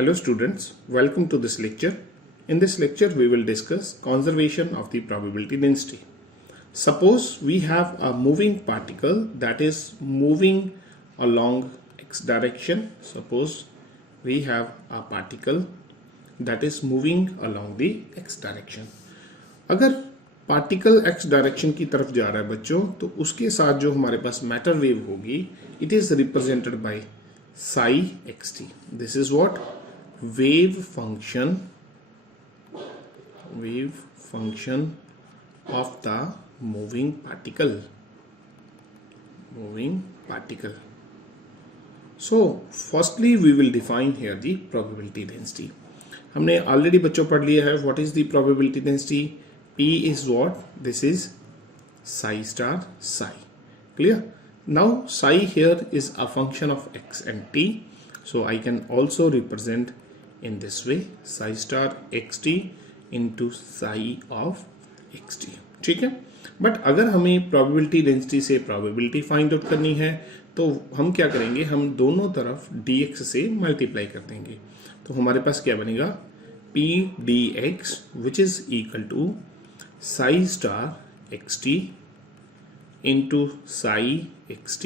Hello students, welcome to this lecture. In this lecture we will discuss conservation of the probability density. Suppose we have a moving particle that is moving along x direction. Suppose we have a particle that is moving along the x direction. अगर particle x direction की तरफ जा रहा है बच्चों, तो उसके साथ जो हमारे पास मैटर वेव होगी, it is represented by psi xt. This is what wave function of the moving particle. So firstly we will define here the probability density. हमने ऑलरेडी बच्चों पढ़ लिया है what is the probability density. P is what? This is psi star psi. Clear? Now psi here is a function of x and t, so I can also represent in this way psi star xt into psi of xt. ठीक है, but अगर हमें probability density से probability find out करनी है तो हम क्या करेंगे, हम दोनों तरफ dx से मल्टीप्लाई कर देंगे. तो हमारे पास क्या बनेगा, p dx which is equal to psi star xt into psi xt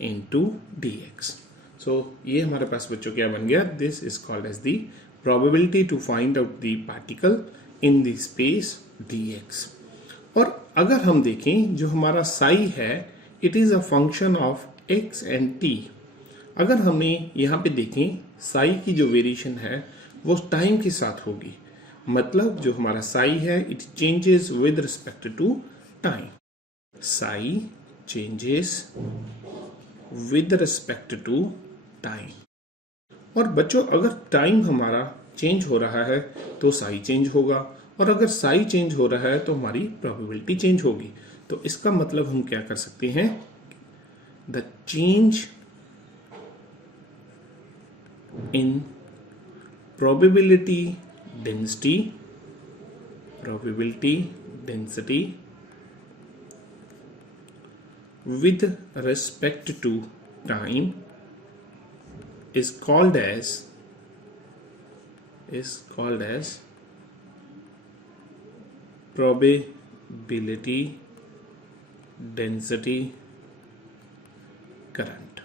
into dx. So ये हमारे पास बच्चों क्या बन गया, this is called as the probability to find out the particle in the space dx. और अगर हम देखें जो हमारा psi है, it is a function of x and t. अगर हमें यहाँ पे देखें psi की जो वेरिएशन है वो टाइम के साथ होगी, मतलब जो हमारा psi है it changes with respect to time. Psi changes with respect to time. और बच्चों अगर टाइम हमारा चेंज हो रहा है तो psi चेंज होगा, और अगर psi चेंज हो रहा है तो हमारी प्रोबेबिलिटी चेंज होगी. तो इसका मतलब हम क्या कर सकते हैं, the change in probability density with respect to time is called as probability density current.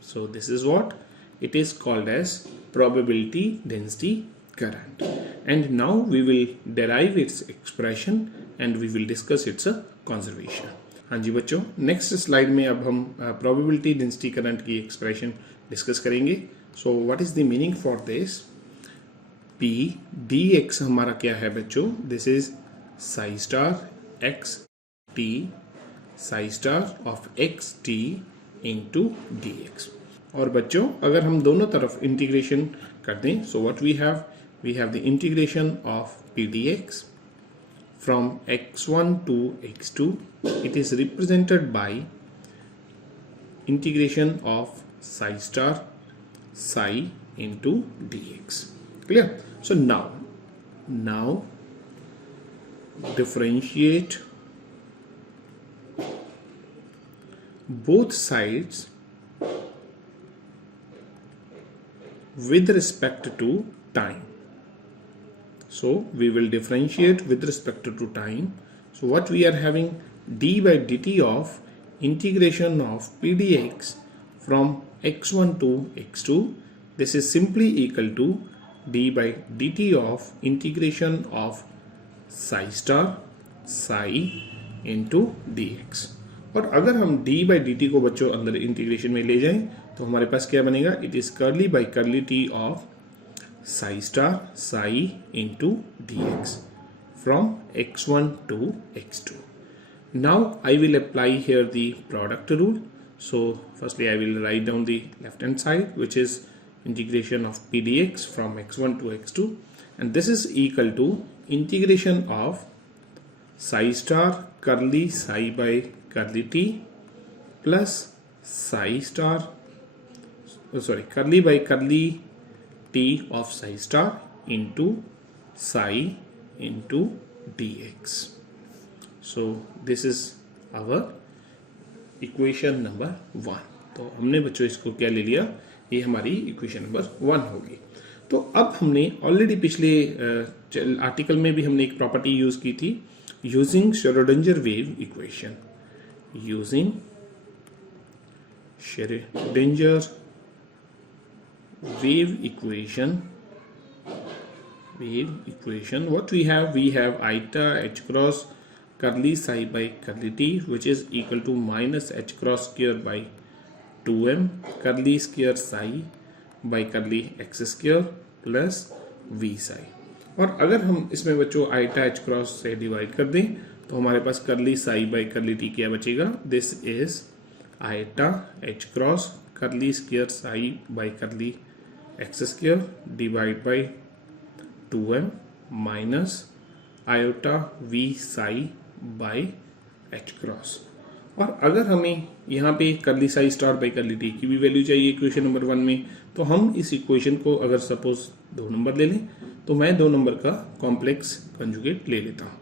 So this is what it is called as probability density current. And now we will derive its expression and we will discuss its conservation. हाँ जी बच्चों, next slide में अब हम probability density current की expression discuss करेंगे. So what is the meaning for this. P D X हमारा क्या है बच्चों, this is psi star X T, psi star of x T into D X. और बच्चों अगर हम दोनों तरफ इंटीग्रेशन कर दें, so what we have the integration of P D X from x1 to x2. It is represented by integration of psi star psi into dx. Clear? So now differentiate both sides with respect to time. So we will differentiate with respect to time. So what we are having, d by dt of integration of p dx from x1 to x2. This is simply equal to d by dt of integration of psi star psi into dx. और अगर हम d by dt को बच्चों अंदर integration में ले जाएं तो हमारे पास क्या बनेगा, it is curly by curly t of psi star psi into dx from x1 to x2. Now I will apply here the product rule. So firstly I will write down the left hand side, which is integration of p dx from x1 to x2, and this is equal to integration of psi star curly psi by curly t plus psi star curly by curly t of psi star into psi into dx. So this is our equation number 1. तो हमने बच्चों इसको क्या ले लिया, ये हमारी equation number 1 होगी. तो अब हमने ऑलरेडी पिछले आर्टिकल में भी हमने एक प्रॉपर्टी यूज की थी, using Schrodinger wave equation, using Schrodinger wave equation, what we have iota h cross curly psi by curly t, which is equal to minus h cross square by 2m curly square psi by curly x square plus v psi। और अगर हम इसमें बच्चों iota H cross से divide कर दें तो हमारे पास curly psi by curly T क्या बचेगा, this is iota H cross curly square psi by curly x square divide by 2m minus iota V psi by H cross. और अगर हमें यहाँ पे curly psi star by curly T की भी value चाहिए इक्वेशन नंबर 1 में, तो हम इस इक्वेशन को अगर सपोज 2 नंबर ले लें तो मैं 2 नंबर का कॉम्प्लेक्स कंजुगेट ले लेता हूँ।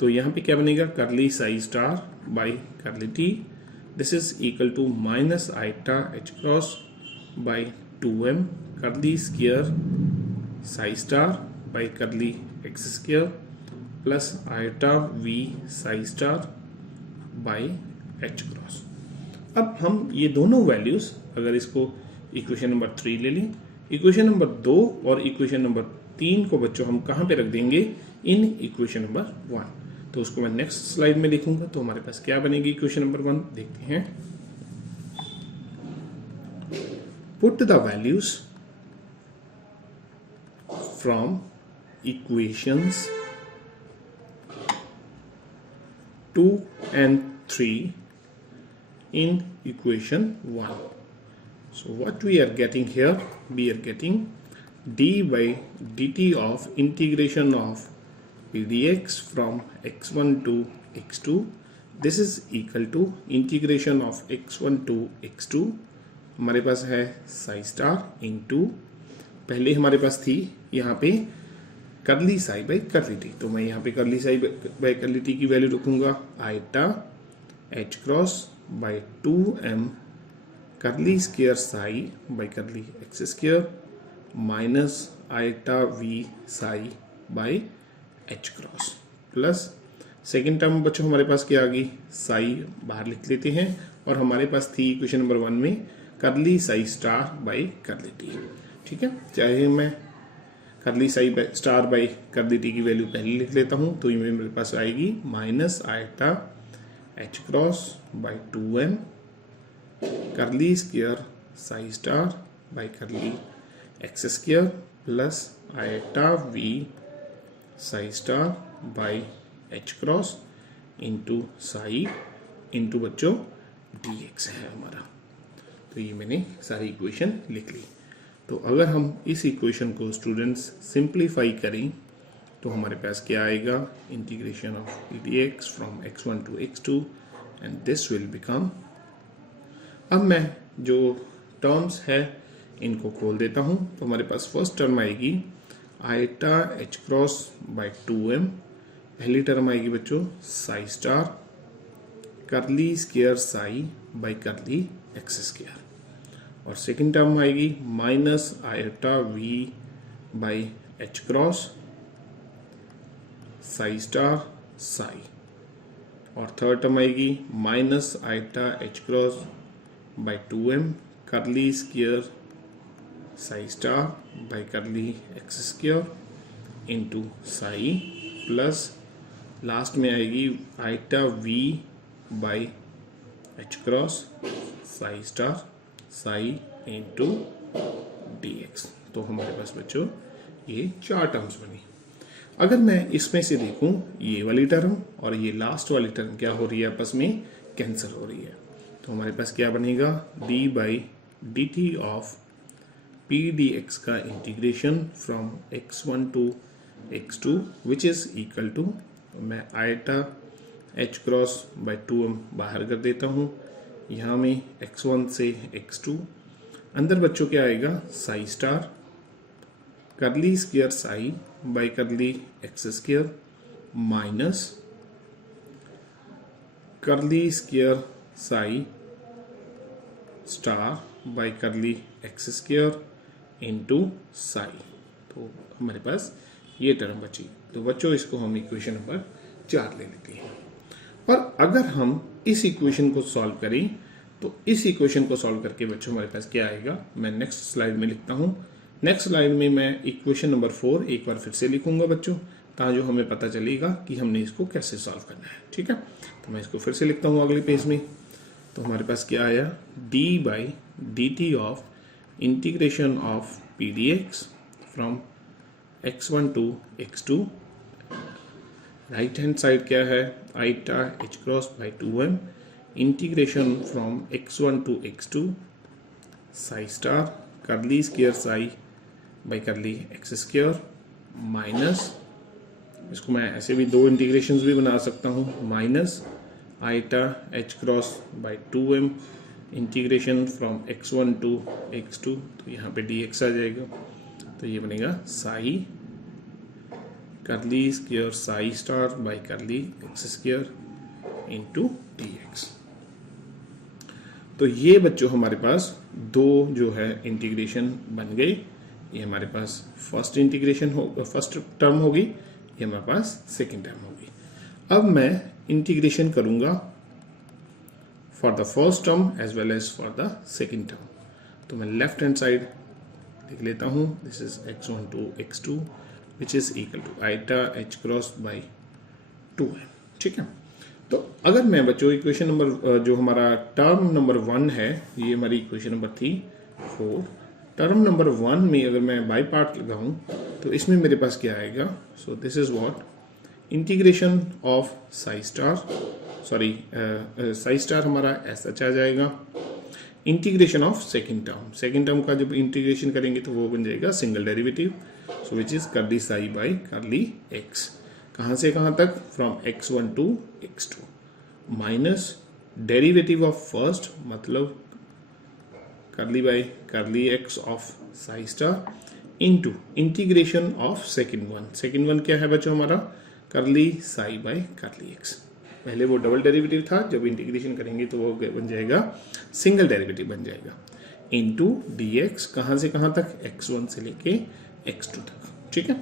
तो यहाँ पे क्या बनेगा, curly psi star by curly T, this is equal to minus eta H cross by 2m curly square psi star by curly x square plus eta V psi star by H cross. अब हम ये दोनों values अगर इसको equation number 3 ले लें, equation number 2 और equation number 3 को बच्चों हम कहाँ पे रख देंगे, इन इक्वेशन नंबर 1। तो उसको मैं नेक्स्ट स्लाइड में लिखूंगा। तो हमारे पास क्या बनेगी इक्वेशन नंबर 1, देखते हैं। Put the values from equations 2 and 3 in equation 1. So what we are getting here, we are getting d by dt of integration of dx from x1 to x2. This is equal to integration of x1 to x2. हमारे पास है Sai star into, पहले हमारे पास थी यहाँ पे curly psi by curly T, तो मैं यहाँ पे curly psi by curly T की वैल्यू रखूंगा eta H cross by 2m curly square psi by curly x square minus eta V psi by H cross plus second term बच्चों हमारे पास क्या आ गई, साई बाहर लिख लेते हैं, और हमारे पास थी इक्वेशन नंबर 1 में curly psi star by curly T. ठीक है, चाहे मैं curly psi star by curly T की वैल्यू पहले लिख लेता हूँ, तो ये मेरे पास आएगी minus eta H cross by 2m curly square psi star by curly x square plus eta V psi star by H cross into psi into बच्चों dx है हमारा। तो ये मैंने सारी इक्वेशन लिख ली। तो अगर हम इस इक्वेशन को स्टूडेंट्स सिंप्लीफाई करें तो हमारे पास क्या आएगा, integration of dx from x1 to x2 and this will become, अब मैं जो टर्म्स है इनको खोल देता हूँ। तो हमारे पास फर्स्ट टर्म आएगी eta H cross by 2m, पहली टर्म आएगी बच्चों psi star curly square psi by curly x square, और सेकेंड टर्म आएगी minus eta V by H cross psi star psi, और थर्ड टर्म आएगी minus eta H cross by 2m curly square psi star by curly x square into psi plus last में आएगी eta V by H cross psi star Sai into dx। तो हमारे पास बच्चों ये 4 terms बनी। अगर मैं इसमें से देखूं, ये वाली टर्म और ये लास्ट वाली टर्म क्या हो रही है, आपस में कैंसिल हो रही है। तो हमारे पास क्या बनेगा, d by D T of P D X का integration from x1 to x2 which is equal to, मैं iota H cross by 2m बाहर कर देता हूँ, यहाँ में x1 से x2, अंदर बच्चों क्या आएगा Sai star curly square psi by curly x square minus curly square psi star by curly x square into Sai. तो हमारे पास ये टर्म बची। तो बच्चों इसको हम इक्वेशन नंबर 4 ले लेते हैं। और अगर हम इस इक्वेशन को सॉल्व करें तो इस इक्वेशन को सॉल्व करके बच्चों हमारे पास क्या आएगा, मैं नेक्स्ट स्लाइड में लिखता हूँ। नेक्स्ट स्लाइड में मैं इक्वेशन नंबर 4 एक बार फिर से लिखूंगा बच्चों, ताकि हमें पता चलेगा कि हमने इसको कैसे सॉल्व करना है। ठीक है, तो मैं इसको फिर से लिखता हूँ अगले पेज में। तो हमारे पास क्या आया, D by D T of integration of P D X from x1 to x2। Right hand side क्या है, iota h cross by 2m integration from x1 to x2 psi star curly square psi by curly X square minus, इसको मैं ऐसे भी दो integrations भी बना सकता हूँ, minus eta h cross by 2m integration from x1 to x2। तो यहाँ पे dx आ जाएगा, तो ये बनेगा साई करली square psi star by curly X square into dx। तो ये बच्चों हमारे पास दो जो है इंटीग्रेशन बन गए। ये हमारे पास फर्स्ट इंटीग्रेशन हो, फर्स्ट टर्म होगी, ये हमारे पास सेकेंड टर्म होगी। अब मैं इंटीग्रेशन करूंगा for the first term as well as for the second term. तो मैं लेफ्ट हैंड साइड लिख लेता हूँ, this is x1 to x2 which is equal to iota h cross by 2m। ठीक है, तो अगर मैं बच्चों इक्वेशन नंबर जो हमारा टर्म नंबर 1 है, ये हमारी इक्वेशन नंबर थी 4, टर्म नंबर 1 में अगर मैं बाई पार्ट लगाऊं तो इसमें मेरे पास क्या आएगा, so this is what integration of psi star, sorry Sai star हमारा ऐसा आ जाएगा, इंटीग्रेशन ऑफ सेकेंड टर्म का जब इंटीग्रेशन करेंगे तो वो बन जाएगा single derivative, so which is curly psi by curly x, कहाँ से कहाँ तक, from x1 to x2 minus derivative of first मतलब curly by curly x of psi star into integration of second one क्या है बच्चों हमारा, करली साई बाई करली एक्स। पहले वो डबल डेरिवेटिव था, जब इंटीग्रेशन करेंगे तो वो बन जाएगा सिंगल डेरिवेटिव बन जाएगा, इनटू dx, कहाँ से कहाँ तक, x1 से लेके x2 तक। ठीक है,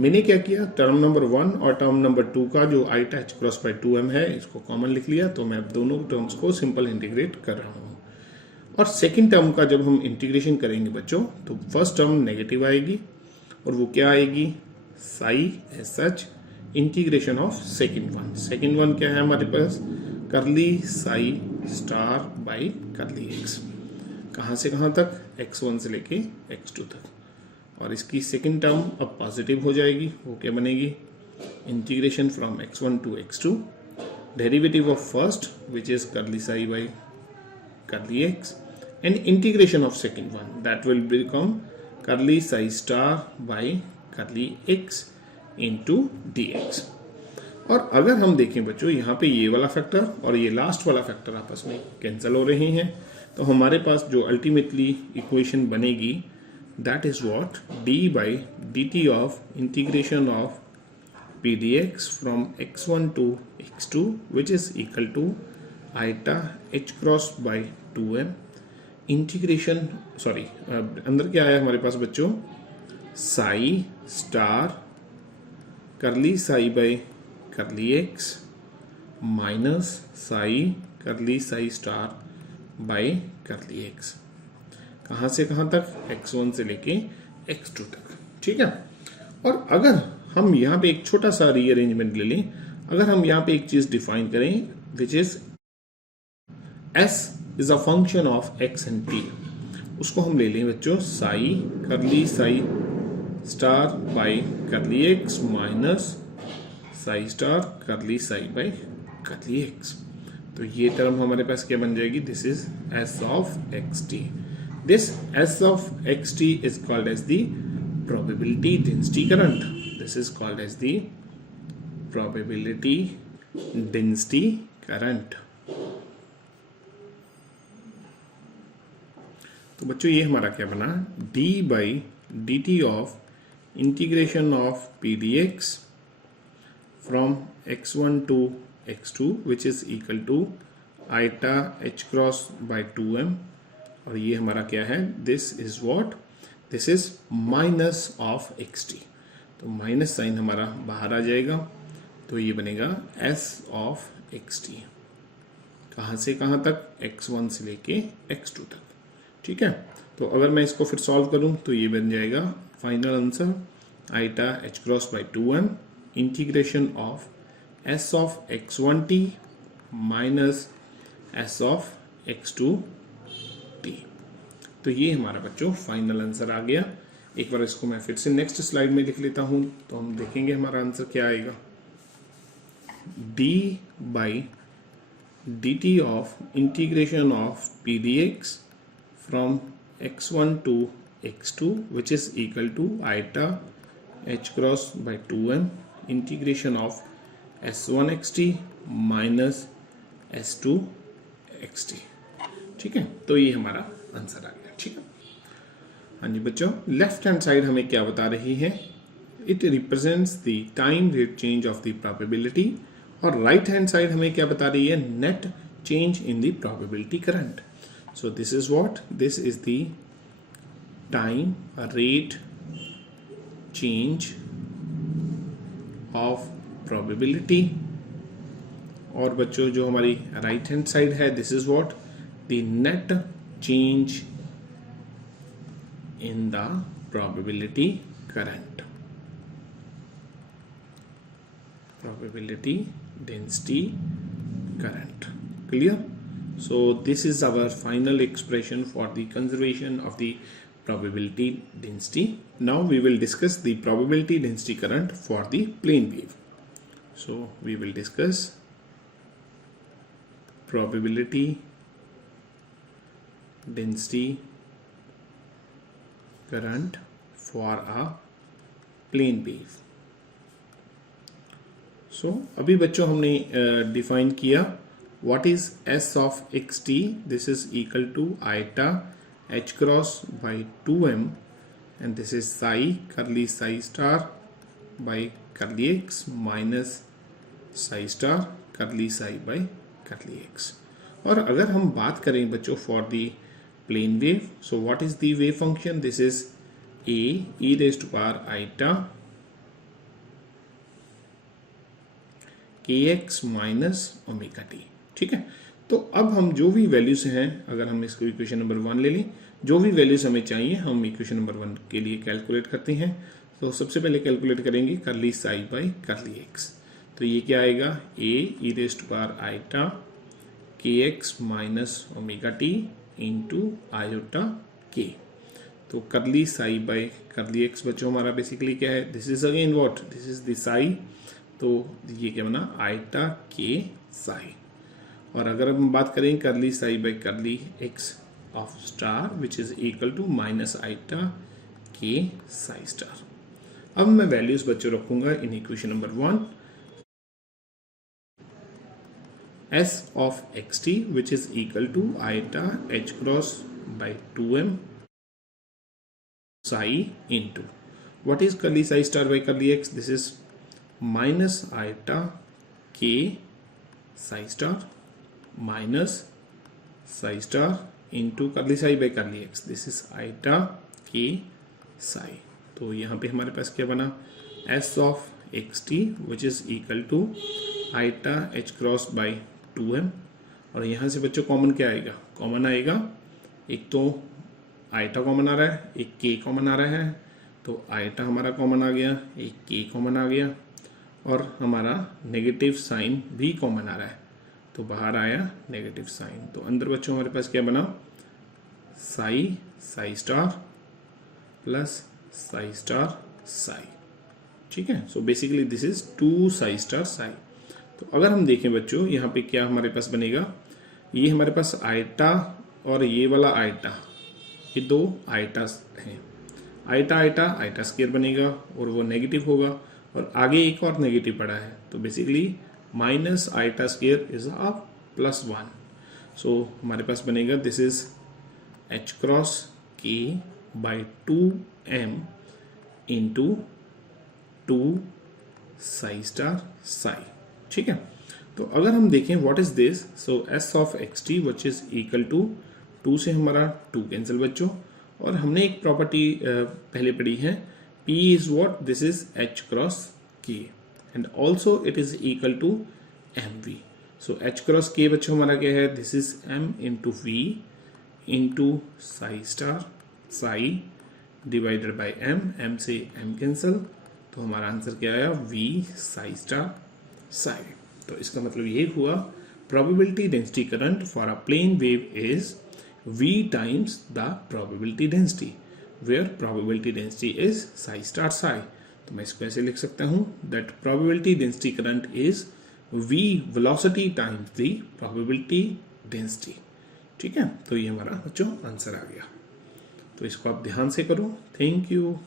मैंने क्या किया, टर्म नंबर 1 और टर्म नंबर 2 का जो iota h cross by 2m है इसको कॉमन लिख लिया, तो मैं दोनों टर्म्स को सिंपल इंटीग्रेट कर रहा हूँ। और सेकंड टर्म का जब हम इंटीग्रेशन करेंगे बच्चों तो फर्स्ट टर्म नेगेटिव आएगी और वो क्या आएगी, psi as such integration of second one क्या है हमारे पास, curly psi star by curly x, कहाँ से कहाँ तक, x1 से लेके x2 तक। और इसकी सेकंड टर्म अब पॉजिटिव हो जाएगी, वो क्या बनेगी, integration from x1 to x2 derivative of first which is curly psi by curly x and integration of second one that will become curly psi star by curly x into dx। और अगर हम देखें बच्चों यहाँ पे ये वाला factor और ये लास्ट वाला फैक्टर आपस में कैंसिल हो रहे हैं, तो हमारे पास जो अल्टीमेटली इक्वेशन बनेगी that is what, d by D T of integration of P D X from x1 to x2 which is equal to iota h cross by 2m integration, sorry अंदर क्या आया हमारे पास बच्चों, psi star curly psi by curly x minus psi curly psi star by curly x, कहाँ से कहाँ तक, x1 से लेके x2 तक। ठीक है, और अगर हम यहाँ पे एक छोटा सा रीअरेंजमेंट ले लें, अगर हम यहाँ पे एक चीज डिफाइन करें which is s is a function of x and t, उसको हम ले लें बच्चों Sai curly psi star by curly x minus psi star curly psi by curly x. तो ये टर्म हमारे पास क्या बन जाएगी, this is s of x T. This s of x T is called as the probability density current, this is called as the probability density current. तो बच्चों ये हमारा क्या बना, d by D T of integration of P D X from x1 to x2 which is equal to iota h cross by 2m, और ये हमारा क्या है, this is what this is minus of x T, तो minus sign हमारा बाहर आ जाएगा, तो ये बनेगा एस ऑफ एक्स टी। कहाँ से कहाँ तक, x1 से लेके x2 तक, ठीक है। तो अगर मैं इसको फिर सॉल्व करूं तो ये बन जाएगा final answer eta h cross by 2m integration of s of x1t minus s of x2t। तो ये हमारा बच्चों फाइनल आंसर आ गया। एक बार इसको मैं फिर से नेक्स्ट स्लाइड में लिख लेता हूं, तो हम देखेंगे हमारा आंसर क्या आएगा। d by dt of integration of p dx from x1 to x2 which is equal to iota h cross by 2m integration of s1 xt minus s2 xt। ठीक है, तो ये हमारा आंसर आ गया। ठीक है, हाँ जी बच्चों, लेफ्ट हैंड साइड हमें क्या बता रही है, it represents the time rate change of the probability, और राइट हैंड साइड हमें क्या बता रही है, net change in the probability current. So this is what, this is the time rate change of probability. और बच्चों जो हमारी राइट हैंड साइड है, this is what, the net change in the probability current, probability density current. Clear? So this is our final expression for the conservation of the probability density. Now we will discuss the probability density current for the plane wave. So we will discuss probability density current for a plane wave. So अभी बच्चों हमने define किया what is S of x T, this is equal to iota H cross by 2m and this is psi curly psi star by curly x minus psi star curly psi by curly x. और अगर हम बात करें बच्चों for the plane wave, so what is the wave function, this is A E raise to power iota kx minus omega T. ठीक है, तो अब हम जो भी वैल्यूज हैं, अगर हम इसको इक्वेशन नंबर 1 ले लें, जो भी वैल्यूज हमें चाहिए हम इक्वेशन नंबर 1 के लिए कैलकुलेट करते हैं। तो सबसे पहले कैलकुलेट करेंगे करली साई बाई करली एक्स, तो ये क्या आएगा, A E raise to power iota kx minus omega T into iota K. तो करली साई बाई करली एक्स बच्चों हमारा बेसिकली क्या है, this is again what, this is the Sai, तो ये क्या बना, आइटा के साई। और अगर हम बात करें curly psi by curly x of star which is equal to minus iota k psi star. अब मैं वैल्यूज बच्चों रखूंगा इन equation number 1, s of x T which is equal to iota H cross by 2m psi into what is curly psi star by curly x, this is minus iota k psi star minus psi star into curly psi by curly x, this is iota k psi. तो यहाँ पे हमारे पास क्या बना, S of x T which is equal to iota H cross by 2m। और यहाँ से बच्चों कॉमन क्या आएगा, कॉमन आएगा, एक तो आइटा कॉमन आ रहा है, एक के कॉमन आ रहा है, तो आइटा हमारा कॉमन आ गया, एक के कॉमन आ गया, और हमारा नेगेटिव साइन भी कॉमन आ रहा है, तो बाहर आया नेगेटिव साइन। तो अंदर बच्चों हमारे पास क्या बना, Sai Sai star plus psi star psi. ठीक है, so basically this is 2 psi star Sai. तो अगर हम देखें बच्चों यहाँ पे क्या हमारे पास बनेगा, ये हमारे पास आइटा और ये वाला आइटा, ये 2 आइटास हैं, आइटा आइटा आइटा स्क्वायर बनेगा और वो नेगेटिव होगा, और आगे एक और नेगेटिव पड़ा है, तो basically minus eta square is of plus 1। So हमारे पास बनेगा this is H cross K by 2m into 2 psi star psi. ठीक है, तो अगर हम देखें what is this, so S of x T which is equal to 2 से हमारा 2 कैंसिल बच्चों, और हमने एक प्रॉपर्टी पहले पढ़ी है, P is what, this is H cross K and also it is equal to mv. So H cross K बच्चों हमारा क्या है, this is m into V into psi star, psi divided by m से m cancel, तो हमारा answer क्या आया, v Sai star Sai. तो इसका मतलब ये हुआ probability density current for a plane wave is v times the probability density, where probability density is psi star psi. तो मैं इसको ऐसे लिख सकता हूँ that probability density current is v velocity times the probability density. ठीक है, तो ये हमारा बच्चों आंसर आ गया. तो इसको आप ध्यान से करो. Thank you.